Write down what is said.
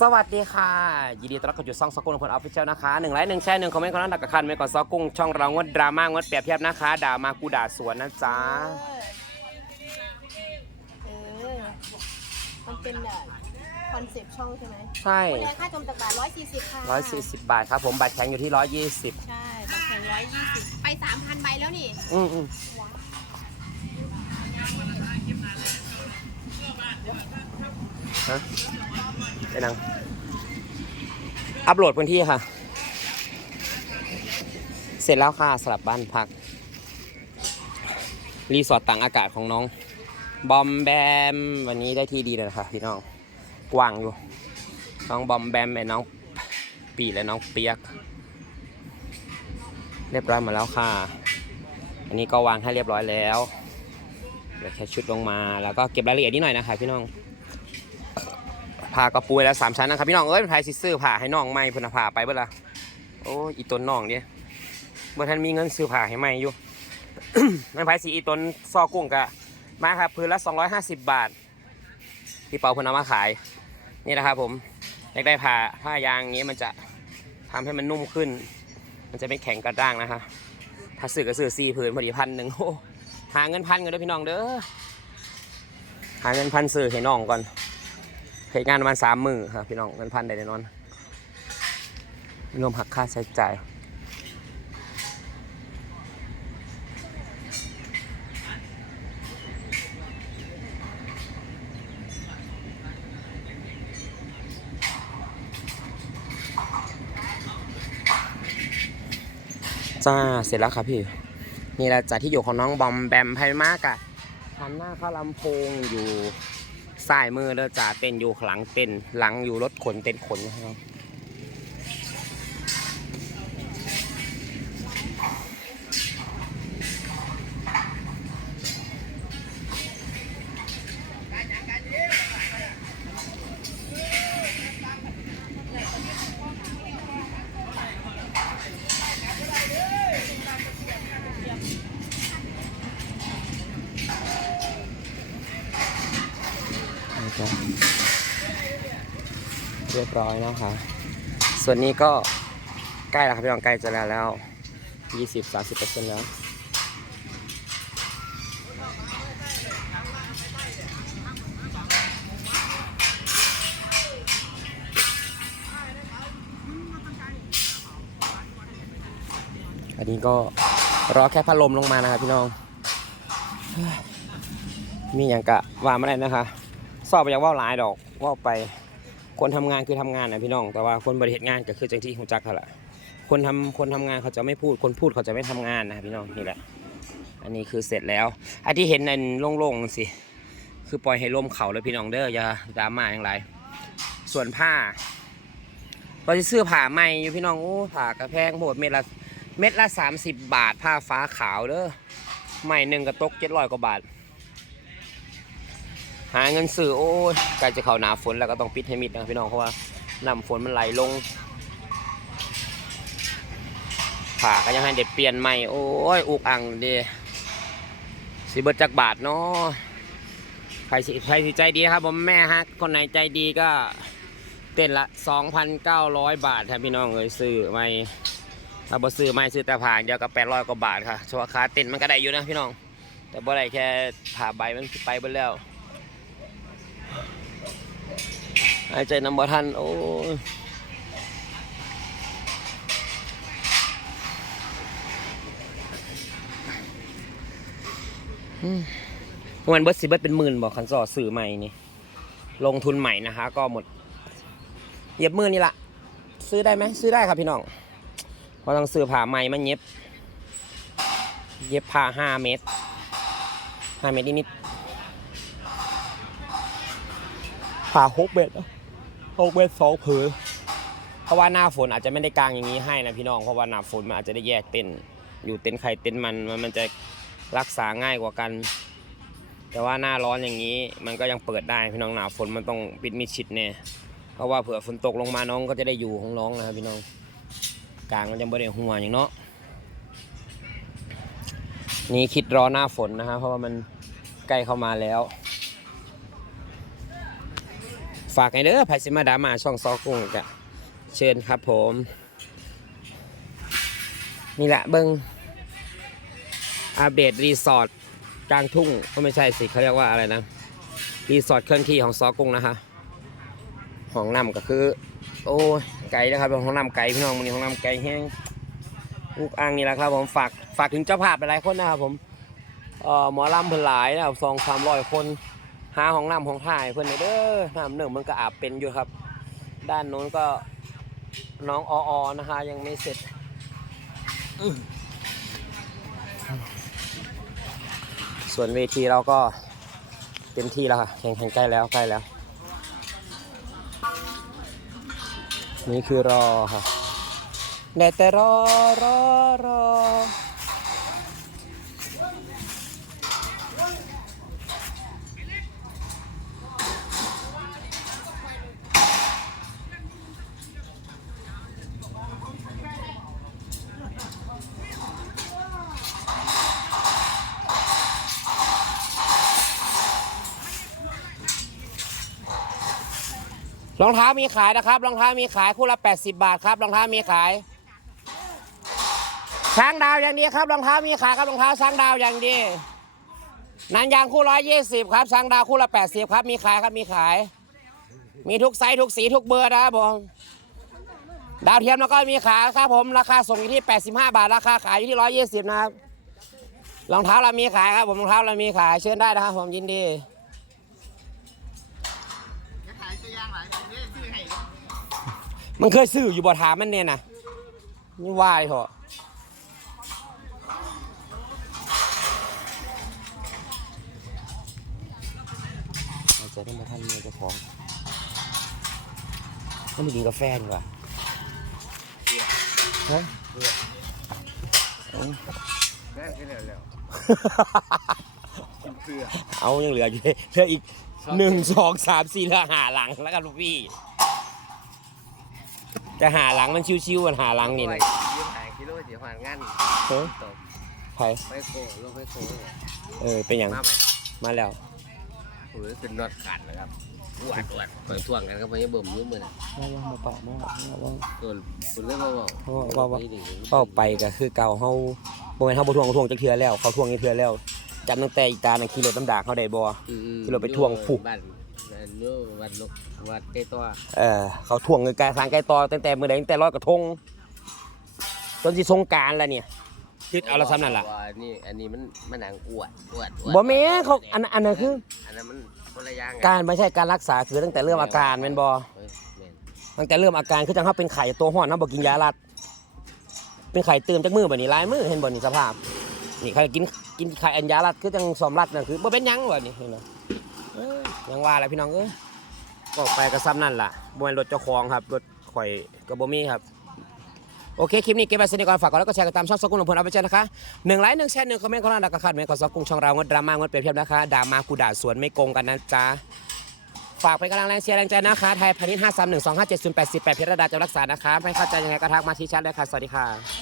สวัสดีค่ะ ยินดีต้อนรับเข้าสู่ช่องซอกุ้งคนออฟฟิเชียลนะคะหนึ่งไลค์หนึ่งแชร์หนึ่งคอมเมนต์คนนั้นดักกระคันไม่ก่อนซอกุ้งช่องเรางดดราม่างดเปรียบเทียบนะคะ ด่ามากูด่าสวนนะจ๊ะเออ มันเป็นแบบคอนเซปต์ช่องใช่ไหมใช่วันนี้ค่าจมตักบาทร้อยสี่สิบค่ะร้อยสี่สิบบาทครับผมบัตรแข็งอยู่ที่ร้อยยี่สิบใช่บัตรแข่งร้อยยี่สิบไปสามพันใบแล้วนี่ อืมอืมฮะ ไปนังอัปโหลดพื้นที่ค่ะ เสร็จแล้วค่ะสลับบ้านพัก รีสอร์ทต่างอากาศของน้อง บอมแบม วันนี้ได้ที่ดีเลยนะคะพี่น้อง กว้างอยู่ น้องบอมแบมไอ้น้องปีและน้องเปียก เรียบร้อยหมดแล้วค่ะ อันนี้ก็วางให้เรียบร้อยแล้วเดี๋ยวแค่ชุดลงมาแล้วก็เก็บรายละเอียดนิดหน่อยนะคะพี่น้อง ผ่ากระปุยแล้วสามชั้นนะครับพี่น้องเอ้ยเป็นไทยซิซื้อผ่าให้น้องใหม่เพุ่นผ่าไปเบิดละโอ้ยอีต้นน้องเนี่ยเมื่อท่านมีเงินซื้อผ่าให้ใหม่อยู่นั่นไผสีอีต้นซอกุ้งกะมาครับพื้นละ 250 บาทพี่เปาเพิ่นเอามาขายนี่นะครับผมอยากได้ผ้าผ้ายางอย่างนี้มันจะทำให้มันนุ่มขึ้น มันจะไม่แข็งกระด้างนะคะถ้าซื้อก็ซื้อสี่ผืนพอดีพันหนึ่งโอ้หาเงินพันกันเด้อพี่น้องเด้อหาเงินพันซื้อให้น้องก่อน เหตุงานประมาณสามมือครับพี่น้องเงินพันได้แน่นอนรวมหักค่าใช้จ่ายจ้าเสร็จแล้วครับพี่ นี่แหละจากที่อยู่ของน้องบอมแบมไพมากอะหันหน้าเข้าลำโพงอยู่ ซ้ายมือเด้อจ่าเต้นอยู่หลังเต็นหลังอยู่รถขนเต้นขนนะครับ เรียบร้อยนะคะส่วนนี้ก็ใกล้แล้วครับพี่น้องใกล้จะแล้วแล้ว20-30%แล้วอันนี้ก็รอแค่พัดลมลงมานะครับพี่น้อง มีอย่างกะว่าไม่ได้นะคะ สอบไปอย่างว่าหลายดอกว่าไป คนทำงานคือทำงานนะพี่น้อง แต่ว่าคนบริเหตุงานก็คือจังที่หูจักเขาละคนทำคนทำงานเขาจะไม่พูด คนพูดเขาจะไม่ทำงานนะพี่น้องนี่แหละ อันนี้คือเสร็จแล้วอันที่เห็นนั่นโล่งๆสิคือปล่อยให้ลมเขาเลยพี่น้องเด้ออย่าดราม่าอย่างไร ส่วนผ้าเราจะซื้อผ้าใหม่อยู่พี่น้องโอ้ผ้ากระแพงโหดเม็ดละเม็ดละ30บาทผ้าฟ้าขาวเด้อใหม่หนึ่งกระตกเจ็ดร้อยกว่าบาท หาเงินซื้อโอ้ยใกล้จะเข้าหนาฝนแล้วก็ต้องปิดให้มิดนะพี่น้องเพราะว่าน้ำฝนมันไหลลงผ่าก็ยังให้เด็ดเปลี่ยนใหม่โอ้ยอุกอังเดสิเบิดจักบาทเนาะใครสิใครสิใจดีครับผมแม่ฮักคนไหนใจดีก็เต้นละ 2,900 บาทครับพี่น้องเอ้ยซื้อใหม่ถ้าบ่ซื้อใหม่ซื้อแต่ผ่าเดียวก็800กว่าบาทค่ะชัวคาเต้นมันก็ได้อยู่นะพี่น้อง แต่บ่ได้แค่ผ่าใบมันไปเบิดแล้ว หายใจนำบ่ทัน โอ้ยอืมวันเบิร์ดสิเบิร์ดเป็นหมื่นบอกคันสอสื่อใหม่นี่ ลงทุนใหม่นะคะ ก็หมดเย็บมือนี่ละซื้อได้ไหมซื้อได้ครับพี่น้องเพราะต้องซื้อผ้าใหม่มาเย็บ เย็บผ้าห้าเมตรห้าเมตรนิดๆผ้าหกเมตรอะ หกเมตรสองผืนเพราะว่าหน้าฝนอาจจะไม่ได้กางอย่างนี้ให้นะพี่น้องเพราะว่าหน้าฝนมันอาจจะได้แยกเต็นอยู่เต็นท์ใครเต็นมันมันมันจะรักษาง่ายกว่ากัน แต่ว่าหน้าร้อนอย่างนี้มันก็ยังเปิดได้พี่น้องหนาฝนมันต้องปิดมิดชิดแน่เพราะว่าเผื่อฝนตกลงมาน้องก็จะได้อยู่ของน้องนะครับพี่น้องกลางมันจะไม่ได้หัวอย่างเนาะนี่คิดรอหน้าฝนนะฮะเพราะว่ามันใกล้เข้ามาแล้ว ฝากไงเด้อไพซิมาดามาช่องซอกุ้งจะเชิญครับผมนี่แหละเบิงอัปเดตรีสอร์ทกลางทุ่งก็ไม่ใช่สิเขาเรียกว่าอะไรนะ รีสอร์ทเคลื่อนที่ของซอกุ้งนะคะห้องน้ำก็คือ โอ้ยไกลนะครับเป็นห้องน้ำไกลพี่น้องมันนี้ห้องน้ำไกลแห้งลูกอ่างนี่แหละครับผมฝากฝากถึงเจ้าภาพหลายคนนะครับผมเอ่อหมอลำเพิ่นหลายนะครับสองสามร้อยคน หาห้องน้ำห้องท่ายเพิ่อนเด้อน้ำหนึ่งมันก็อาบเป็นอยู่ครับ ด้านโน้นก็น้องอออนะฮะยังไม่เสร็จส่วนเวทีเราก็เต็มที่แล้วค่ะแข่งขันใกล้แล้วใกล้แล้ว นี่คือรอค่ะได้แต่รอรอรอ รองเท้ามีขายนะครับ รองเท้ามีขายคู่ละ 80 บาทครับรองเท้ามีขาย ช้างดาวอย่างดีครับรองเท้ามีขายครับรองเท้าช้างดาวอย่างดีนันยางคู่ร้อยยี่สิบครับช้างดาวคู่ละแปดสิบครับ มีขายครับมีขาย มีทุกไซส์ทุกสีทุกเบอร์นะครับผมดาวเทียมแล้วก็มีขายครับผมราคาส่งอยู่ที่ 85 บาท ราคาขายอยู่ที่ 120 นะครับรองเท้าเรามีขายครับผมรองเท้าเรามีขายเชิญได้นะครับผมยินดี มันเคยซื้ออยู่บ่ถามมันเนี่ยนะนี่ว่าเลยเหรอเราจะได้มาท่านเมียเจ้าของก็ไม่กินกาแฟดีกว่าฮะแม่กินแล้วกินเพื่อเอายังเหลืออยู่เลยเหลืออีก หนึ่งสองสามสี่เหลือหาหลังแล้วกันลูกพี่ จะหาหลังมันชิวๆมันหาหลังนี่นะยืมหายกิโลเสียผ่านงานเฮ้ยตกใครไปโกลงไปโกเออเป็นอย่างมาไปมาแล้วโอ้ยเป็นน็อตขาดเลยครับอวดอวดเปิดท่วงกันก็ไปเบิ่มยืมมือนะมาว่ามาเป่ามาว่ามาว่าตัวคุณเรื่องว่าว่าว่าเป้าไปก็คือเก่าเฮาบ่แม่นเฮาบ่ทวงเขาทวงจักเทื่อแล้วเขาทวงจักเทื่อแล้ว จำตั้งแต่อีตาน่ะขี่รถน้ำดากเขาได้บ่ ที่เราไปทวงผูก บ้านนู้วัดลูกวัดใกล้ตัวเออเขาทวงเงินการทางไกลต่อตั้งแต่มื้อใดตั้งแต่ร้อยกระทงจนสิสงกรารแล้วเนี่ยคิดเอาละซ้ำนั่นล่ะอันนี้อันนี้มันมันหนังอวดอวดบ่แม่นเขาอันอันนั้นคือ อันนั้นมันคนละอย่างการไม่ใช่การรักษาคือตั้งแต่เริ่มอาการแม่นบ่เฮ้ยแม่นตั้งแต่เริ่มอาการคือจังเฮาเป็นไข้ตัวร้อนเฮาบ่กินยารัดเป็นไข้เติมจากมือบัดนี้หลายมือเห็นบ่นี่สภาพ นี่เขากินกินไข้อันยารัดคือจังสอมรัดนั่นคือบ่เป็นยังบ่นี่เห็นบ่เอ้ยยังว่าแหละพี่น้องเอ้ยก็ไปก็ซ้ำนั่นล่ะบ่แม่นรถเจ้าของครับรถข่อยก็บ่มีครับโอเค คลิปนี้เก็บไว้สนิทก่อนฝากกดไลค์ก็แชร์กันตามช่องสกุลของพลเอาไปเจอนะคะหนึ่งไลค์หนึ่งแชร์หนึ่งคอมเมนต์ของเราดักกระคัดเหมือนกับสกุลช่องเรางดดราม่างดเปรียบเทียบนะคะด่ามากูด่าสวนไม่โกงกันนะจ๊ะฝากเป็นกำลังแรงเชียร์แรงใจนะคะไทยพาณิชย์ห้าสามหนึ่งสองห้าเจ็ดศูนย์แปดสิบแปดเพิรดาจะรักษานะคะไม่เข้าใจยังไงก็ทักมาที่แชทเลยค่ะสวัสดีค่ะ